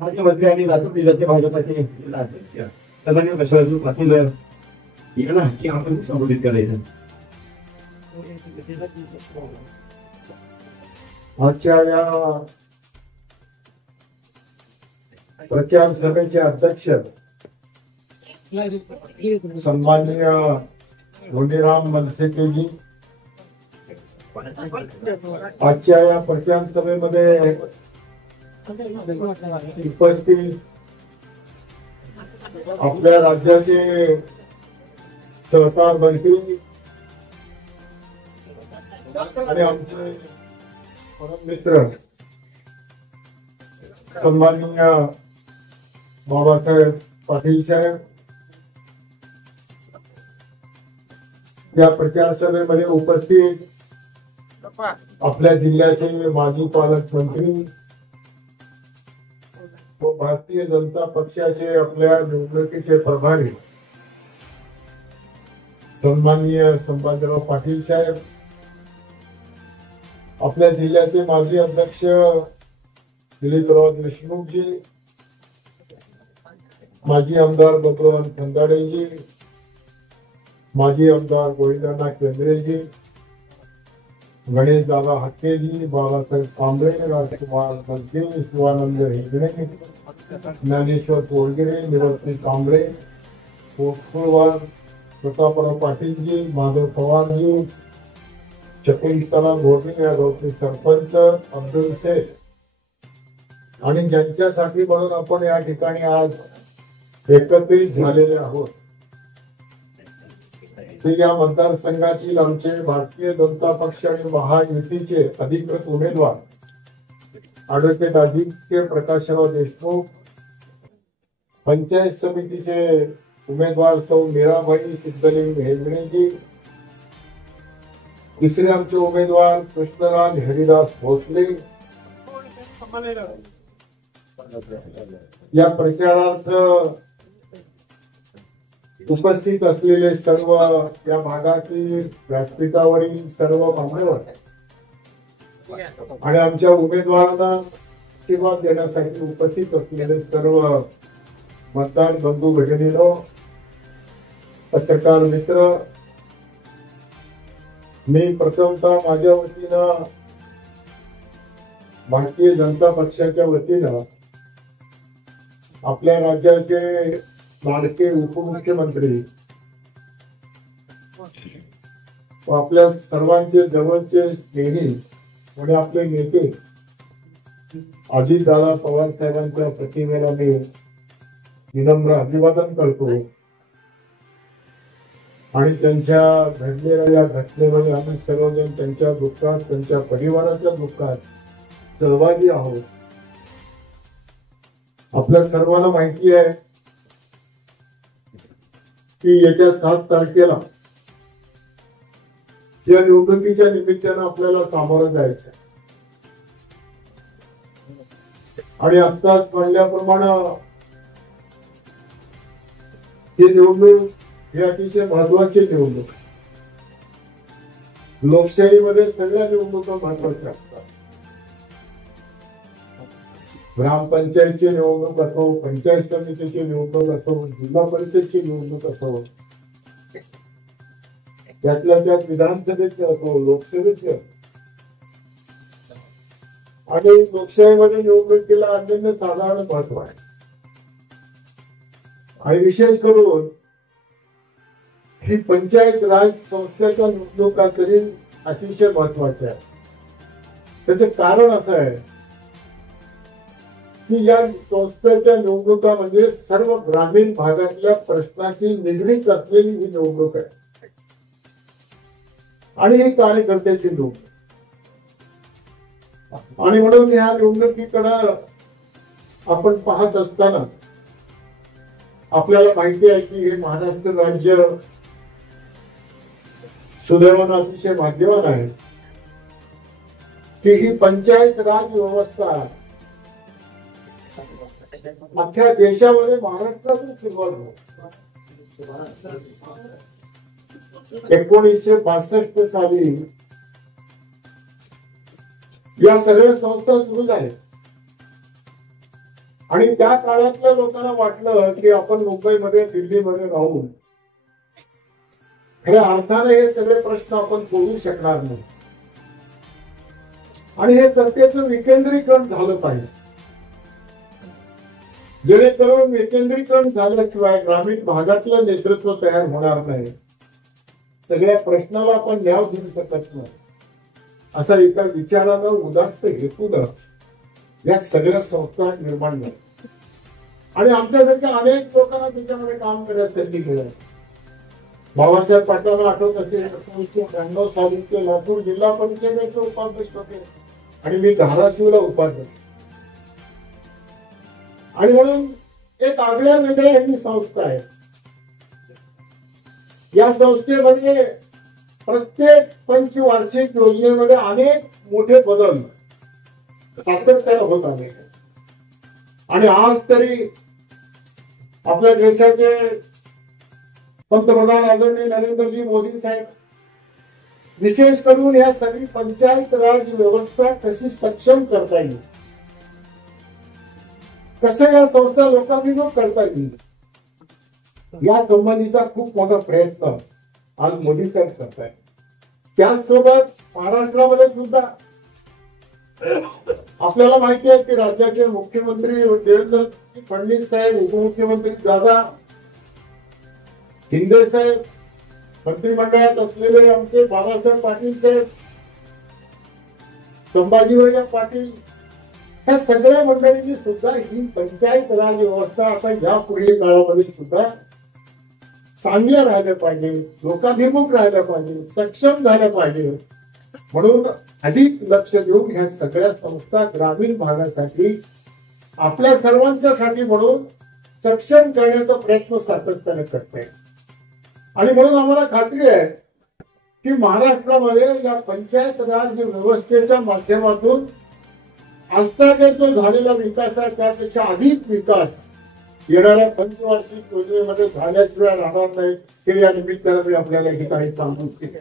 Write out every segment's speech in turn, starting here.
माजी मंत्री आणि लातूर जिल्ह्याचे भाजपाचे जिल्हा अध्यक्ष सन्माननीय बसवराज पाटील यांना की आपण संबोधित करायचं. आजच्या या प्रचार सभेचे अध्यक्ष सन्माननीय धोंडीराम मनसेकेजी, आजच्या या प्रचार सभेमध्ये उपस्थित आपल्या राज्याचे सहकार मंत्री आणि आमचे परम मित्र सन्माननीय बाबासाहेब पाटील साहेब, या प्रचार सभेमध्ये उपस्थित आपल्या जिल्ह्याचे माजी पालकमंत्री व भारतीय जनता पक्षाचे आपल्या निवडणुकीचे प्रभारी सन्माननीय संभाजीराव पाटील साहेब, आपल्या जिल्ह्याचे माजी अध्यक्ष दिलीपराव देशमुखजी, माजी आमदार बबुराव खंदाडेजी, माजी आमदार गोविंदनाथ केंद्रेजी, गणेश दादा हक्केजी, बाबासाहेब कांबळे, राजकुमार खडके, शिवानंद हेगडे, ज्ञानेश्वर तोडगिरे, निवर्ती कांबळे, पोटकुळवार प्रतापराव पाटीलजी, माधव पवारजी, शकुंतला घोटे या गावचे सरपंच अब्दुल शेख आणि ज्यांच्यासाठी म्हणून आपण या ठिकाणी आज एकत्रित झालेले आहोत ते या मतदारसंघातील आमचे भारतीय जनता पक्ष आणि महायुतीचे अधिकृत उमेदवार ॲडव्होकेट आदित्य प्रकाशराव देशमुख, पंचायत समितीचे उमेदवार सौ मीराबाई सिद्धलिंग हेगडेजी, तिसरे आमचे उमेदवार कृष्णराज हरिदास भोसले. या प्रचारार्थ उपस्थित असलेले सर्व या भागातील व्यासपीठावरील सर्व मान्यवर आणि आमच्या उमेदवारांना आशीर्वाद देण्यासाठी उपस्थित असलेले सर्व मतदार बंधू भगिनींनो, पत्रकार मित्र, मी प्रथमतः माझ्या वतीनं भारतीय जनता पक्षाच्या वतीनं आपल्या राज्याचे लाडके उपमुख्यमंत्री व आपल्या सर्वांचे जवळचे स्नेही आणि आपले नेते अजितदादा पवार साहेबांच्या प्रतिमेला मी विनम्र अभिवादन करतो आणि त्यांच्या घडलेल्या या घटनेमध्ये आम्ही सर्वजण त्यांच्या दुःखात, त्यांच्या परिवाराच्या दुःखात सहभागी आहोत. आपल्या सर्वांना माहिती आहे की येत्या 7 तारखेला या निवडणुकीच्या निमित्तानं आपल्याला सामोरं जायचं आणि आत्ताच म्हणल्याप्रमाणे ही निवडणूक ही अतिशय महत्वाची निवडणूक. लोकशाहीमध्ये सगळ्या निवडणुका महत्वाच्या असतात. ग्रामपंचायतची निवडणूक असो, पंचायत समितीची निवडणूक असो, जिल्हा परिषदची निवडणूक असो, त्यातल्या त्यात विधानसभेची असो, लोकसभेची असो. आणि लोकशाहीमध्ये निवडणुकीला अत्यंत साधारण महत्व आहे आणि विशेष करून ही पंचायत राज संस्थेच्या निवडणुका तरी अतिशय महत्वाच्या आहे. त्याचे कारण असं आहे की या संस्थेच्या निवडणुका म्हणजे सर्व ग्रामीण भागातल्या प्रश्नाशी निगडीत असलेली ही निवडणूक आहे आणि ही कार्यकर्त्याची निवडणूक. आणि म्हणून या निवडणुकीकडे आपण पाहत असताना आपल्याला माहिती आहे की हे महाराष्ट्र राज्य सुदैवानं अतिशय भाग्यवान आहे की ही पंचायत राज व्यवस्था अख्ख्या देशामध्ये महाराष्ट्रातून सुरुवात झाली. 1962 साली या सगळ्या संस्था सुरू झाल्या आणि त्या काळातल्या लोकांना वाटलं की आपण मुंबईमध्ये दिल्लीमध्ये राहून खऱ्या अर्थाने हे सगळे प्रश्न आपण सोडवू शकणार नाही आणि हे सत्तेचं विकेंद्रीकरण झालं पाहिजे. जेणेकरून विकेंद्रीकरण झाल्याशिवाय ग्रामीण भागातलं नेतृत्व तयार होणार नाही, सगळ्या प्रश्नाला आपण न्याय देऊ शकत नाही, असा एका विचारानं उदात्त हेतून या सगळ्या संस्था निर्माण झाल्या. आणि आमच्यासारख्या अनेक लोकांना त्याच्यामध्ये काम करायला संधी मिळाली. बाबासाहेब पाटलांना आठवत असेल 1992 साली लातूर जिल्हा परिषदेचे उपाध्यक्ष होते आणि मी धाराशिवला उपाध्यक्ष. आणि म्हणून एक आगळ्या वेगळ्या ही संस्था आहे. या संस्थेमध्ये प्रत्येक पंचवार्षिक योजनेमध्ये अनेक मोठे बदल सातत्याने होत आले. आणि आज तरी आपल्या देशाचे पंतप्रधान आदरणीय नरेंद्रजी मोदी साहेब विशेष करून या सगळी पंचायत राज व्यवस्था कशी सक्षम करता येईल, कसं या संस्था लोकाभिमुख करता येईल, या संबंधीचा खूप मोठा प्रयत्न आज मोदी साहेब करतायत. त्याचसोबत महाराष्ट्रामध्ये सुद्धा आपल्याला माहिती आहे की राज्याचे मुख्यमंत्री देवेंद्र फडणवीस साहेब, उपमुख्यमंत्री दादा शिंदे साहेब, मंत्रिमंडळात असलेले आमचे बाबासाहेब पाटील साहेब, संभाजीराव पाटील, ह्या सगळ्या मंडळींनी सुद्धा ही पंचायत राज व्यवस्था आता या पुढील काळामध्ये सुद्धा चांगल्या राहिल्या पाहिजे, लोकाभिमुख राहिल्या पाहिजे, सक्षम झाल्या पाहिजे, म्हणून अधिक लक्ष देऊन ह्या सगळ्या संस्था ग्रामीण भागासाठी आपल्या सर्वांच्यासाठी म्हणून सक्षम करण्याचा प्रयत्न सातत्याने करते. आणि म्हणून आम्हाला खात्री आहे की महाराष्ट्रामध्ये या पंचायत राज व्यवस्थेच्या माध्यमातून आजतागायत जो झालेला विकास आहे त्यापेक्षा अधिक विकास येणाऱ्या पंचवार्षिक योजनेमध्ये झाल्याशिवाय राहणार नाही, हे या निमित्ताने मी आपल्याला हे काही सांगू इच्छिते.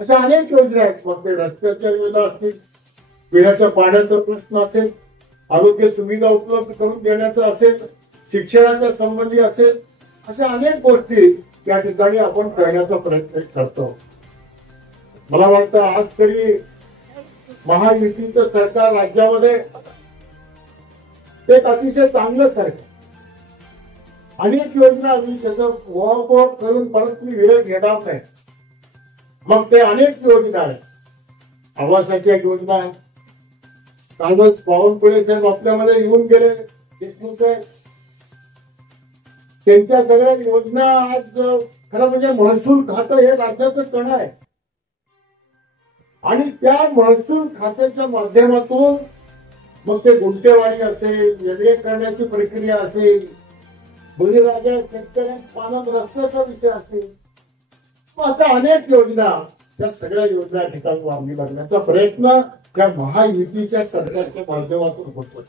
अशा अनेक योजना आहेत, मग ते रस्त्याच्या योजना असतील, पिण्याच्या पाण्याचा प्रश्न असेल, आरोग्य सुविधा उपलब्ध करून देण्याचा असेल, शिक्षणाच्या संबंधी असेल, अशा अनेक गोष्टी या ठिकाणी आपण करण्याचा प्रयत्न करतो. मला वाटतं आज तरी महायुतीचं सरकार राज्यामध्ये एक अतिशय चांगलं सरकार, अनेक योजना मी त्याचं ओळख करून परत मी वेळ घेणार नाही. मग ते अनेक योजना आहेत, आवासाच्या योजना आहेत. कालच बावनकुळे साहेब आपल्यामध्ये येऊन गेले, देशमुख साहेब, त्यांच्या सगळ्या योजना आज खरं म्हणजे महसूल खातं हे राज्याचं कण आहे आणि त्या महसूल खात्याच्या माध्यमातून मग ते गुंठेवारी असेल, वेगळे करण्याची प्रक्रिया असेल, बळीराजा शेतकऱ्यांच्या पानात रस्त्याचा विषय असेल, अशा अनेक योजना, त्या सगळ्या योजना ठिकाणी वाढली लागण्याचा प्रयत्न या महायुतीच्या सरकारच्या माध्यमातून होतो.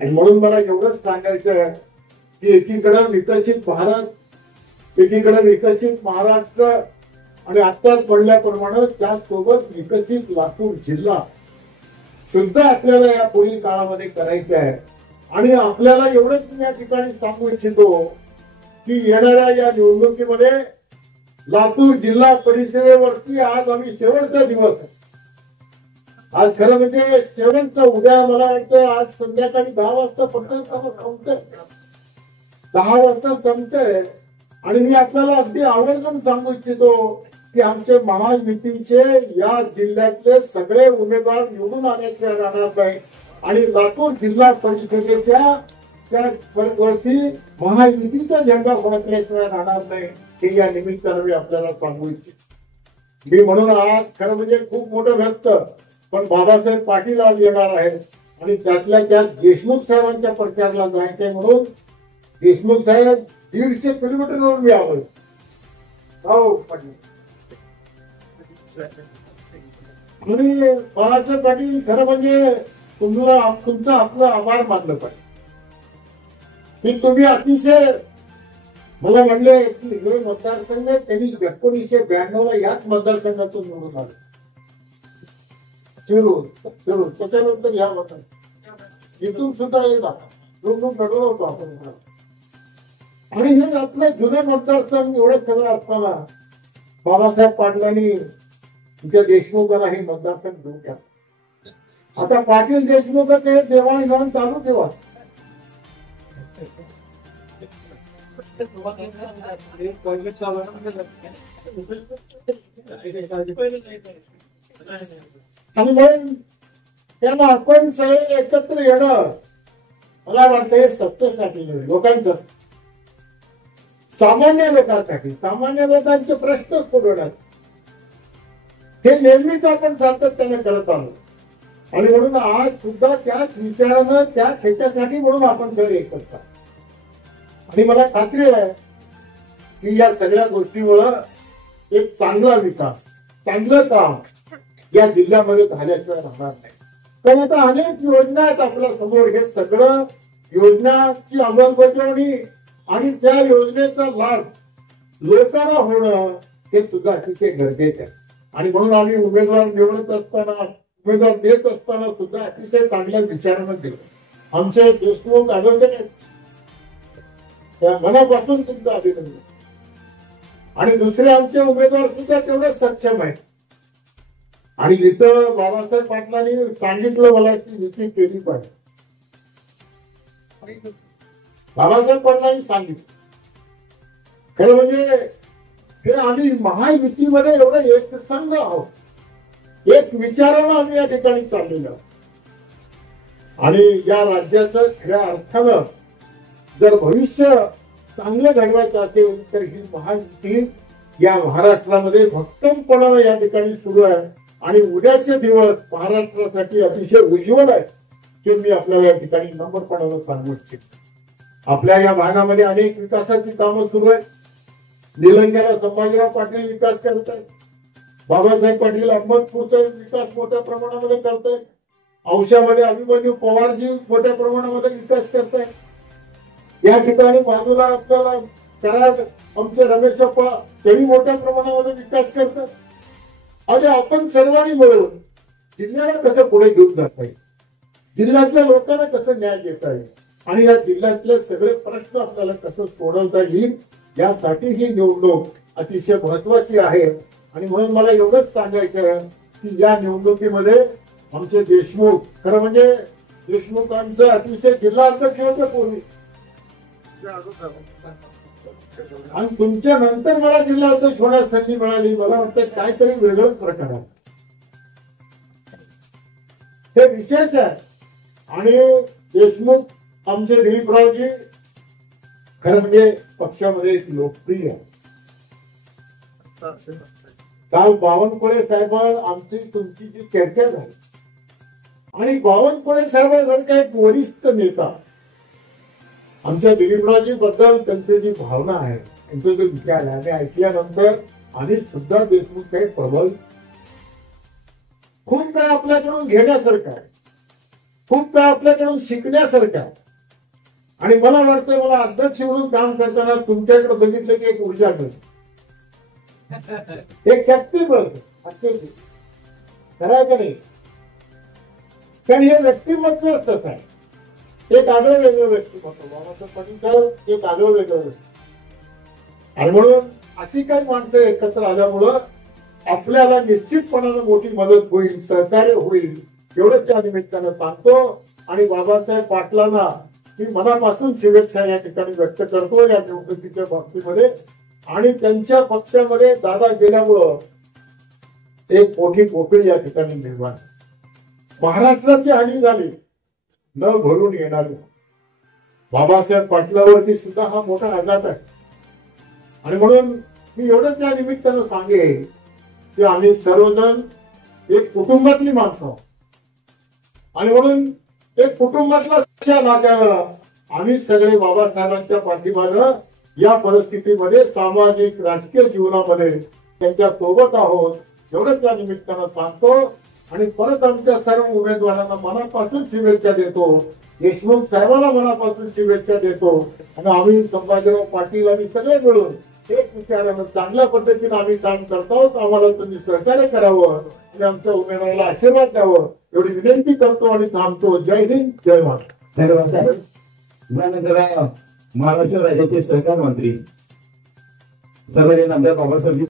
आणि म्हणून मला एवढंच सांगायचं आहे की एकीकडे विकसित भारत, एकीकडे विकसित महाराष्ट्र आणि आत्ताच म्हणल्याप्रमाणे त्यासोबत विकसित लातूर जिल्हा सुद्धा आपल्याला या पुढील काळामध्ये करायचे आहे. आणि आपल्याला एवढंच मी या ठिकाणी सांगू इच्छितो की येणाऱ्या या निवडणुकीमध्ये लातूर जिल्हा परिषदेवरती आज आम्ही शेवटचा दिवस आहे. आज खरं म्हणजे शेवटचा उद्या मला वाटतं आज संध्याकाळी 10 वाजता प्रकल्प संपतंय, 10 वाजता संपतंय. आणि मी आपल्याला अगदी आवर्जून सांगू इच्छितो की आमचे महायुतीचे या जिल्ह्यातले सगळे उमेदवार निवडून आल्याशिवाय राहणार नाही आणि लातूर जिल्हा परिषदेच्या त्या वरती महायुतीचा झेंडा फडकल्याशिवाय राहणार नाही, हे या निमित्तानं मी आपल्याला सांगू इच्छितो. मी म्हणून आज खरं म्हणजे खूप मोठं व्यक्त, पण बाबासाहेब पाटील आज येणार आहेत आणि त्यातल्या त्यात देशमुख साहेबांच्या प्रचाराला जायचंय म्हणून देशमुख साहेब 150 किलोमीटरवरून मी आलोय. हो पाटील आणि बाळासाहेब पाटील खरं म्हणजे तुमचा आपलं आभार मानलं पाहिजे की तुम्ही अतिशय मला म्हणले की हे मतदारसंघ त्यांनी 1992 ला याच मतदारसंघातून निवडून आले. शिरूर त्याच्यानंतर या मतदार इथून सुद्धा एकदा निवडणूक लढवलं होतो आपण. आणि हे आपलं जुने मतदारसंघ एवढं सगळं असताना बाबासाहेब पाटलांनी तुमच्या देशमुखांना हे मतदारसंघ देऊन द्या. आता पाटील देशमुख ते देवाणघेवाण चालू ठेवा. आणि म्हणून त्यांना आपण सगळे एकत्र येणं मला वाटतं हे सत्तेसाठी लोकांचं, सामान्य लोकांसाठी, सामान्य लोकांचे प्रश्न सोडवण्यात हे नेहमीच आपण सातत्याने करत आलो. आणि म्हणून आज सुद्धा त्याच विचारानं त्याच ह्याच्यासाठी म्हणून आपण सगळे एकत्र. आणि मला खात्री आहे की या सगळ्या गोष्टीमुळं एक चांगला विकास, चांगलं काम या जिल्ह्यामध्ये झाल्याशिवाय राहणार नाही. पण आता अनेक योजना आहेत आपल्या समोर. हे सगळं योजनाची अंमलबजावणी आणि त्या योजनेचा लाभ लोकांना होणं हे सुद्धा अतिशय गरजेचं आहे. आणि म्हणून आम्ही उमेदवार निवडत असताना, उमेदवार देत असताना सुद्धा अतिशय चांगल्या विचारानं दिलं. आमचे देशमुख ॲडव्होकेट आहेत, त्या मनापासून सुद्धा अभिनंदन. आणि दुसरे आमचे उमेदवार सुद्धा तेवढेच सक्षम आहेत. आणि इथं बाबासाहेब पाटलांनी सांगितलं मला की युती केली पाहिजे. बाबासाहेब पाटलांनी सांगितलं. खरं म्हणजे हे आम्ही महायुतीमध्ये एवढं एकसंघ आहोत, एक विचारानं आम्ही या ठिकाणी चाललेलो आहोत. आणि या राज्याचं खऱ्या अर्थानं जर भविष्य चांगलं घडवायचं असेल तर ही महायुती या महाराष्ट्रामध्ये भक्कमपणानं या ठिकाणी सुरू आहे. आणि उद्याचे दिवस महाराष्ट्रासाठी अतिशय उज्ज्वल आहे हे मी आपल्याला या ठिकाणी नम्रपणानं सांगू इच्छितो. आपल्या या भागामध्ये अनेक विकासाची कामं सुरू आहेत. निलंग्याला संभाजीराव पाटील विकास करत आहेत. बाबासाहेब पाटील अहमदपूरचा विकास मोठ्या प्रमाणामध्ये करत आहेत. औशामध्ये अभिमन्यू पवारजी मोठ्या प्रमाणामध्ये विकास करत आहेत. या ठिकाणी बाजूला आपल्याला कराड आमचे रमेशप्पा त्यांनी मोठ्या प्रमाणामध्ये विकास करतात. आणि आपण सर्वांनी मिळून जिल्ह्याला कसं पुढे घेऊन जाता येईल, जिल्ह्यातल्या लोकांना कसं न्याय देता येईल आणि या जिल्ह्यातले सगळे प्रश्न आपल्याला कसं सोडवता येईल यासाठी ही निवडणूक अतिशय महत्वाची आहे. आणि म्हणून मला एवढंच सांगायचं आहे की या निवडणुकीमध्ये आमचे देशमुख, खरं म्हणजे देशमुखांचं अतिशय जिल्हा अध्यक्ष होते पूर्वी, आणि तुमच्या नंतर मला जिल्हा अध्यक्ष होण्यास संधी मिळाली. मला वाटतं काहीतरी वेगळंच प्रकार आहे, हे विशेष आहे. आणि देशमुख आमचे दिलीपरावजी खरं म्हणजे पक्षामध्ये एक लोकप्रिय आहे. काल बावनकुळे साहेब आमची तुमची जी चर्चा झाली आणि बावनकुळे साहेबांसारखा एक वरिष्ठ नेता आमच्या दिलीपरावजी बद्दल त्यांची जी भावना आहे, त्यांचा जो विचार आहे ते ऐकल्यानंतर आणि सुद्धा देशमुख साहेब प्रबल, खूप काय आपल्याकडून घेण्यासारखं आहे, खूप काय आपल्याकडून शिकण्यासारखं आहे. आणि मला वाटतं मला अध्यक्ष म्हणून काम करताना तुमच्याकडे बघितलं की एक ऊर्जा मिळते, एक शक्ती मिळते. खरं का नाही? कारण हे व्यक्तिमत्व तसं आहे, एक आगळं वेगळं व्यक्तिमत्व. बाबासाहेब पाटील साहेब एक आगळं वेगळं व्यक्ती. आणि म्हणून अशी काही माणसं एकत्र आल्यामुळं आपल्याला निश्चितपणानं मोठी मदत होईल, सहकार्य होईल एवढंच त्या निमित्तानं सांगतो. आणि बाबासाहेब पाटलांना मी मनापासून शुभेच्छा या ठिकाणी व्यक्त करतो या निवडणुकीच्या बाबतीमध्ये. आणि त्यांच्या पक्षामध्ये दादा गेल्यामुळं एक मोठी पोकळी या ठिकाणी निर्माण, महाराष्ट्राची हानी झाली न भरून येणार. बाबासाहेब पाटलावरती सुद्धा हा मोठा आघात आहे. आणि म्हणून मी एवढंच या निमित्तानं सांगेन की आम्ही सर्वजण एक कुटुंबातली माणसं आहोत. आणि म्हणून एक कुटुंबातल्या नात्यानं आम्ही सगळे बाबासाहेबांच्या पाठीमागं या परिस्थितीमध्ये सामाजिक राजकीय जीवनामध्ये त्यांच्या सोबत आहोत एवढंच या निमित्तानं सांगतो. आणि परत आमच्या सर्व उमेदवारांना मनापासून शुभेच्छा देतो, देशमुख साहेबांना मनापासून शुभेच्छा देतो. आणि आम्ही संभाजीराव पाटील आम्ही सगळे मिळून एक विचारानं चांगल्या पद्धतीने आम्ही काम करतो. आम्हाला तुम्ही सहकार्य करावं आणि आमच्या उमेदवाराला आशीर्वाद द्यावं एवढी विनंती करतो आणि थांबतो. जय हिंद, जय महाराष्ट्र. धन्यवाद साहेब. यानंतर महाराष्ट्र राज्याचे सहकार मंत्री सर्व आमदार बाबासाहेब